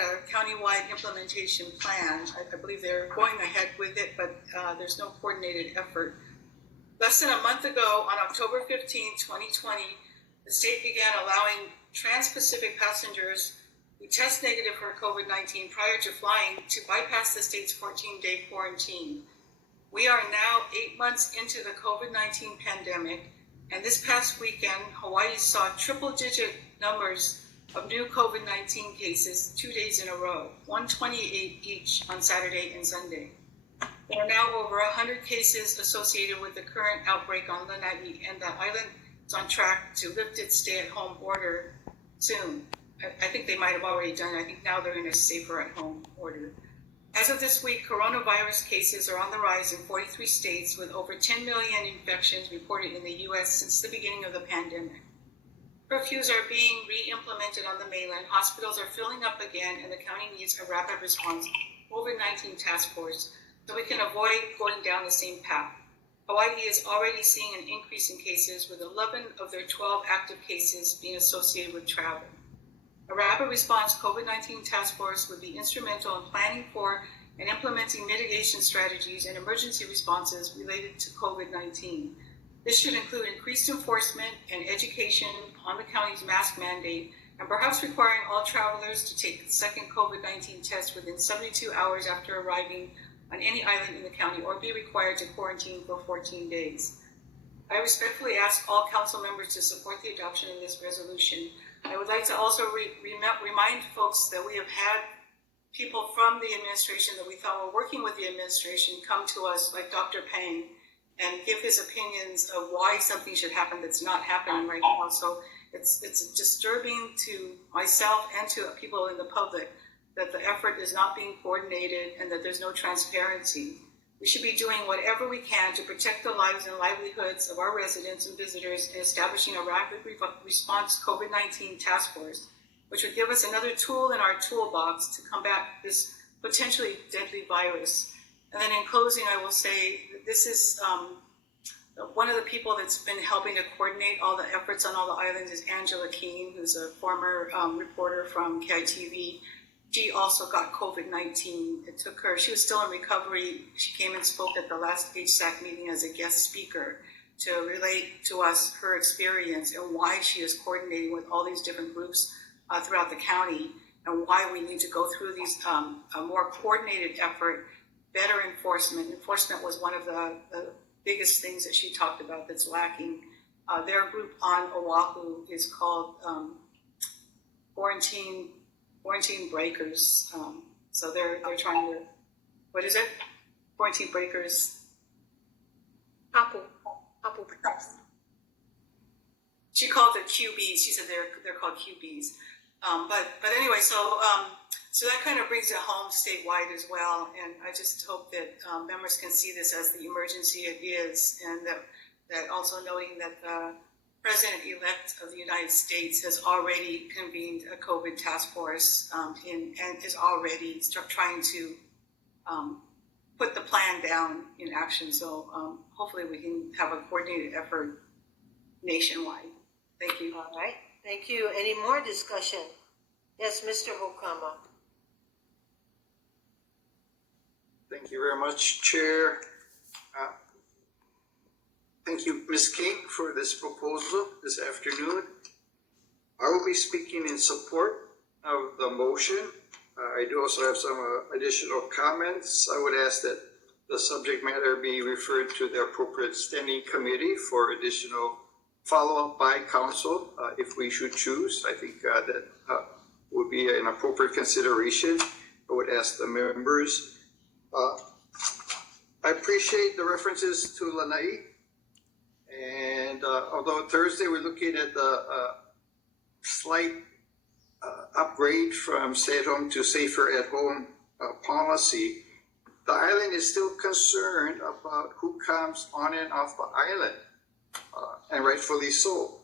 a countywide implementation plan. I believe they're going ahead with it, but there's no coordinated effort. Less than a month ago, on October 15, 2020, the state began allowing trans-Pacific passengers who test negative for COVID-19 prior to flying to bypass the state's 14-day quarantine. We are now 8 months into the COVID-19 pandemic, and this past weekend, Hawaii saw triple-digit numbers of new COVID-19 cases 2 days in a row, 128 each on Saturday and Sunday. There are now over 100 cases associated with the current outbreak on Lanai, and the island is on track to lift its stay-at-home order soon. I think they might have already done it. I think now they're in a safer-at-home order. As of this week, coronavirus cases are on the rise in 43 states, with over 10 million infections reported in the U.S. since the beginning of the pandemic. Curfews are being re-implemented on the mainland, hospitals are filling up again, and the county needs a rapid response COVID-19 task force so we can avoid going down the same path. Hawaii is already seeing an increase in cases, with 11 of their 12 active cases being associated with travel. A rapid response COVID-19 task force would be instrumental in planning for and implementing mitigation strategies and emergency responses related to COVID-19. This should include increased enforcement and education on the county's mask mandate, and perhaps requiring all travelers to take the second COVID-19 test within 72 hours after arriving on any island in the county, or be required to quarantine for 14 days. I respectfully ask all council members to support the adoption of this resolution. I would like to also remind folks that we have had people from the administration that we thought were working with the administration come to us, like Dr. Pang, and give his opinions of why something should happen that's not happening right now. So it's disturbing to myself and to people in the public that the effort is not being coordinated and that there's no transparency. We should be doing whatever we can to protect the lives and livelihoods of our residents and visitors, and establishing a rapid response COVID-19 task force, which would give us another tool in our toolbox to combat this potentially deadly virus. And then in closing, I will say that this is one of the people that's been helping to coordinate all the efforts on all the islands is Angela Keene, who's a former reporter from KITV. She also got COVID-19. It took her, she was still in recovery. She came and spoke at the last HSAC meeting as a guest speaker to relate to us her experience and why she is coordinating with all these different groups throughout the county, and why we need to go through these a more coordinated effort. Better enforcement. Enforcement was one of the biggest things that she talked about that's lacking. Their group on Oahu is called Quarantine Breakers. So they're trying to, what is it? Quarantine Breakers. Hapu Breakers. She called it QBs. She said they're called QBs. But anyway, so that kind of brings it home statewide as well, and I just hope that members can see this as the emergency it is, and that also noting that the President-elect of the United States has already convened a COVID task force and is already trying to put the plan down in action. So hopefully we can have a coordinated effort nationwide. Thank you. All right. Thank you. Any more discussion? Yes, Mr. Hokama. Thank you very much, Chair. Thank you, Ms. King, for this proposal this afternoon. I will be speaking in support of the motion. I do also have some additional comments. I would ask that the subject matter be referred to the appropriate standing committee for additional follow-up by council if we should choose. I think that would be an appropriate consideration. I would ask the members. I appreciate the references to Lanai. And although Thursday we're looking at the slight upgrade from stay-at-home to safer-at-home policy, the island is still concerned about who comes on and off the island, and rightfully so.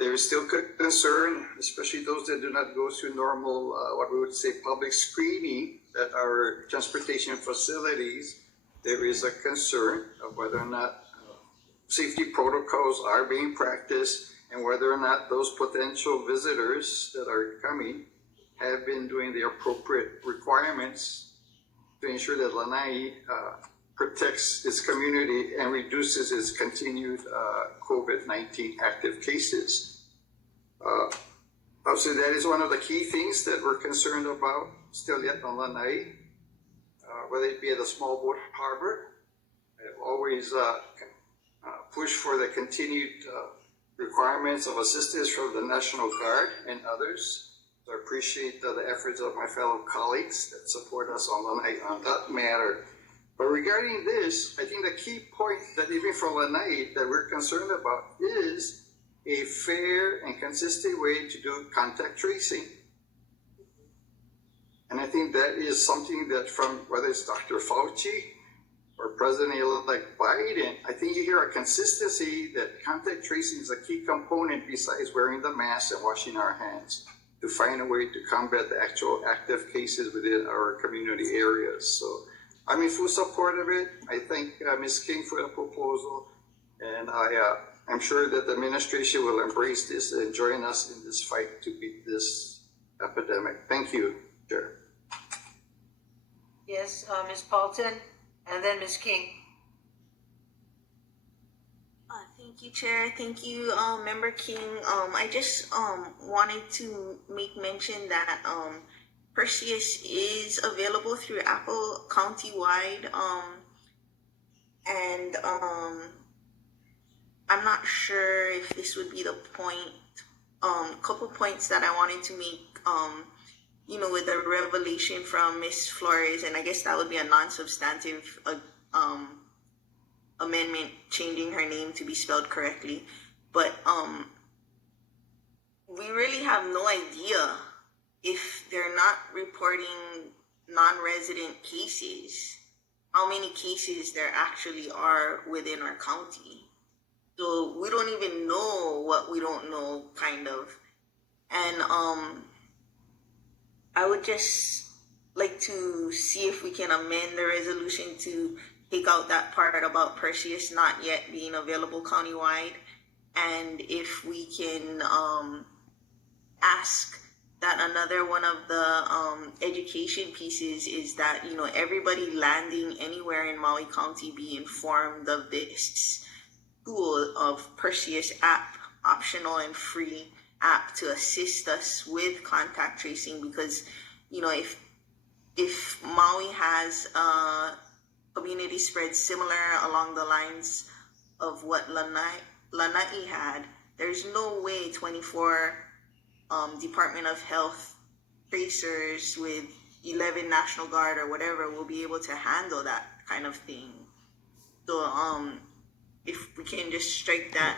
There is still concern, especially those that do not go through normal, what we would say, public screening at our transportation facilities. There is a concern of whether or not safety protocols are being practiced, and whether or not those potential visitors that are coming have been doing the appropriate requirements to ensure that Lanai protects its community and reduces its continued COVID-19 active cases. Obviously, that is one of the key things that we're concerned about still yet on Lanai, whether it be at a small boat harbor. I've always pushed for the continued requirements of assistance from the National Guard and others. So I appreciate the efforts of my fellow colleagues that support us on that matter. But regarding this, I think the key point that even for Lanai that we're concerned about is a fair and consistent way to do contact tracing. And I think that is something that from whether it's Dr. Fauci or President-elect Biden, I think you hear a consistency that contact tracing is a key component besides wearing the mask and washing our hands to find a way to combat the actual active cases within our community areas. So I'm in full support of it. I thank Ms. King for the proposal, and I'm sure that the administration will embrace this and join us in this fight to beat this epidemic. Thank you, Chair. Yes, Ms. Paulton, and then Ms. King. Thank you, Chair. Thank you, Member King. I just wanted to make mention that Perseus is available through Apple county-wide, and I'm not sure if this would be the point. Couple points that I wanted to make. With the revelation from Miss Flores, and I guess that would be a non-substantive amendment changing her name to be spelled correctly. But we really have no idea if they're not reporting non-resident cases, how many cases there actually are within our county. So we don't even know what we don't know, kind of. And I would just like to see if we can amend the resolution to take out that part about Perseus not yet being available countywide, and if we can ask that another one of the education pieces is that everybody landing anywhere in Maui County be informed of this tool of Perseus app, optional and free app to assist us with contact tracing, because if Maui has community spread similar along the lines of what Lanai had, there's no way 24 Department of Health tracers with 11 National Guard or whatever will be able to handle that kind of thing. So if we can just strike that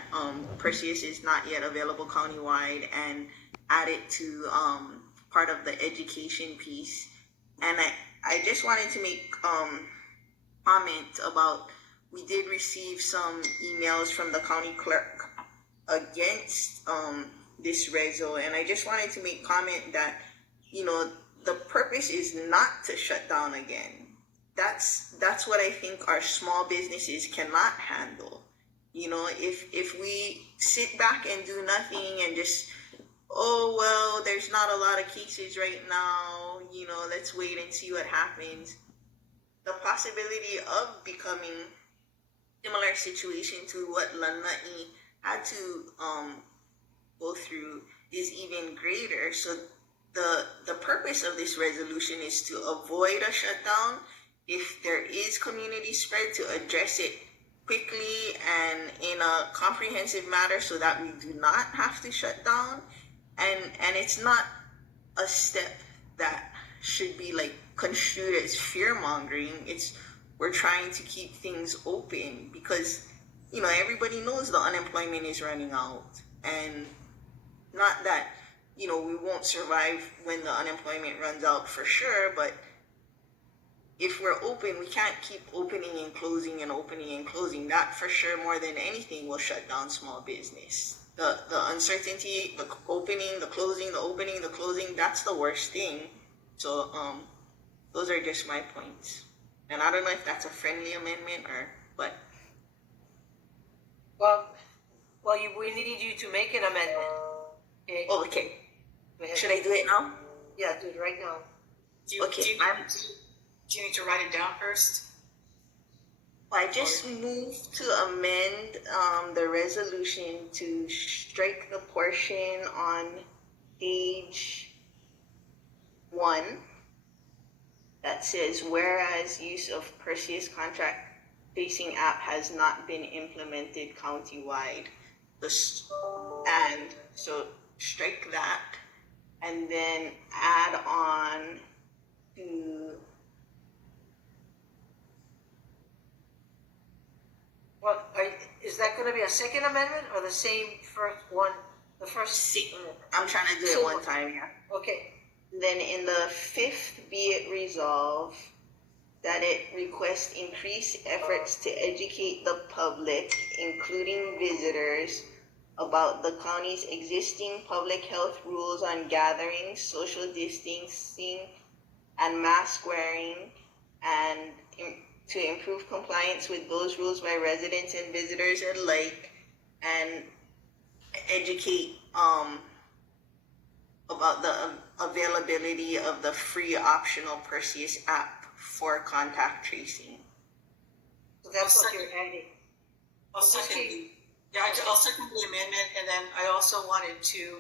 Perseus is not yet available countywide and add it to part of the education piece. And I just wanted to make comment about, we did receive some emails from the county clerk against this reso, and I just wanted to make comment that the purpose is not to shut down again. That's what I think our small businesses cannot handle. If we sit back and do nothing and just, oh well, there's not a lot of cases right now, let's wait and see what happens. The possibility of becoming similar situation to what Lanai had to go through is even greater. So the purpose of this resolution is to avoid a shutdown. If there is community spread, to address it quickly and in a comprehensive manner so that we do not have to shut down. And it's not a step that should be construed as fear-mongering. We're trying to keep things open because everybody knows the unemployment is running out, and not that we won't survive when the unemployment runs out for sure, but if we're open, we can't keep opening and closing and opening and closing. That for sure, more than anything, will shut down small business. The uncertainty, the opening, the closing, the opening, the closing, that's the worst thing. So those are just my points. And I don't know if that's a friendly amendment or what. Well, we need you to make an amendment. Okay. Oh, okay. Go ahead. Should I do it now? Yeah, do it right now. Okay, do you need to write it down first? I just moved to amend the resolution to strike the portion on page 1 that says, whereas use of Perseus contract tracing app has not been implemented countywide. And so strike that and then add on to What, is that gonna be a second amendment or the same first one, the first? see, I'm trying to do it one time here. Okay, Then in the 5th, be it resolved that it requests increased efforts to educate the public, including visitors, about the county's existing public health rules on gatherings, social distancing, and mask wearing, and to improve compliance with those rules by residents and visitors alike, and educate about the availability of the free optional Perseus app for contact tracing. so that's what you're adding. I'll second. Yeah, I'll second the amendment, and then I also wanted to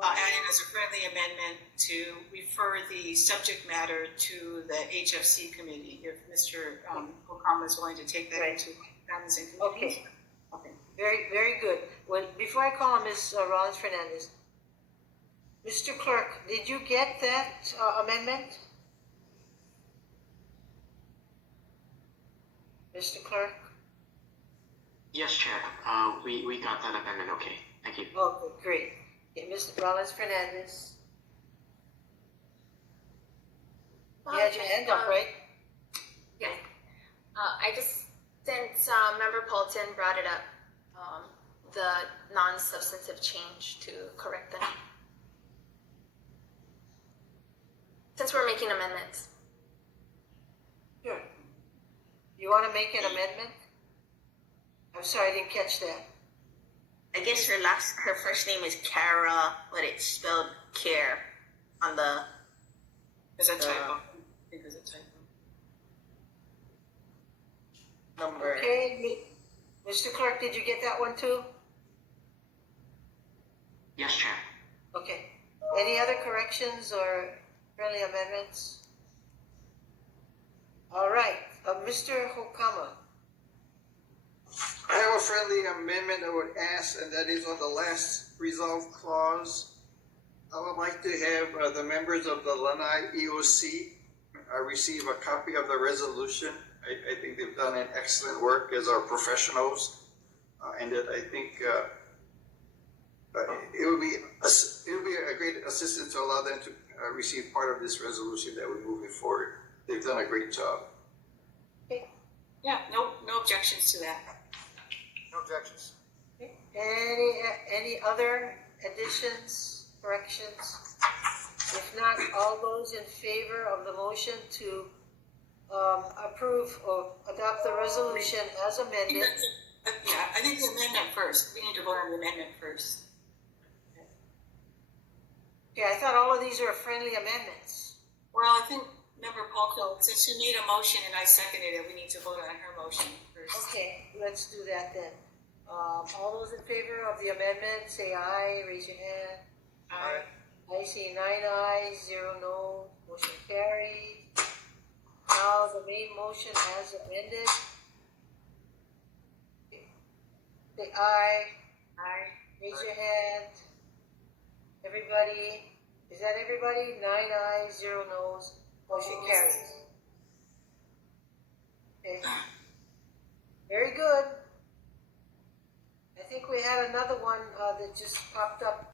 add in as a friendly amendment to refer the subject matter to the HFC committee, if Mr. Okama is willing to take that Right. into families and communities. Okay, Okay. very, very good. Well, before I call on Ms. Rollins Fernandez, Mr. Clerk, did you get that amendment? Mr. Clerk? Yes, Chair. We got that amendment. Okay. Thank you. Okay, great. Okay, Ms. Rollins Fernandez. You had your hand up, right? Yeah. I just, since Member Paulton brought it up, the non-substantive change to correct the name. Since we're making amendments. Sure. You want to make an amendment? I'm sorry, I didn't catch that. I guess her first name is Kara, but it's spelled Care on the There's a typo. I think there's a typo. number. Okay, Mr. Clerk, did you get that one too? Yes, Chair. Okay. Any other corrections or friendly amendments? All right, Mr. Hokama. I have a friendly amendment I would ask, and that is on the last resolve clause. I would like to have the members of the Lanai EOC receive a copy of the resolution. I think they've done an excellent work as our professionals, and that I think it would be a great assistance to allow them to receive part of this resolution that we're moving forward. They've done a great job. Yeah, no objections to that. No objections. Okay. Any other additions, corrections? If not, all those in favor of the motion to approve or adopt the resolution as amended? Yeah, I think the amendment first. We need to vote on the amendment first. Okay, I thought all of these are friendly amendments. Well, I think Member Polko, since you made a motion and I seconded it, we need to vote on her motion first. Okay, let's do that then. All those in favor of the amendment, say aye, raise your hand. Aye. I see 9 ayes, 0 no, motion carried. Now the main motion as amended. Say aye, Aye. raise your hand. Everybody, is that everybody? 9 ayes, 0 no's, motion carries. Okay. Very good. I think we had another one that just popped up.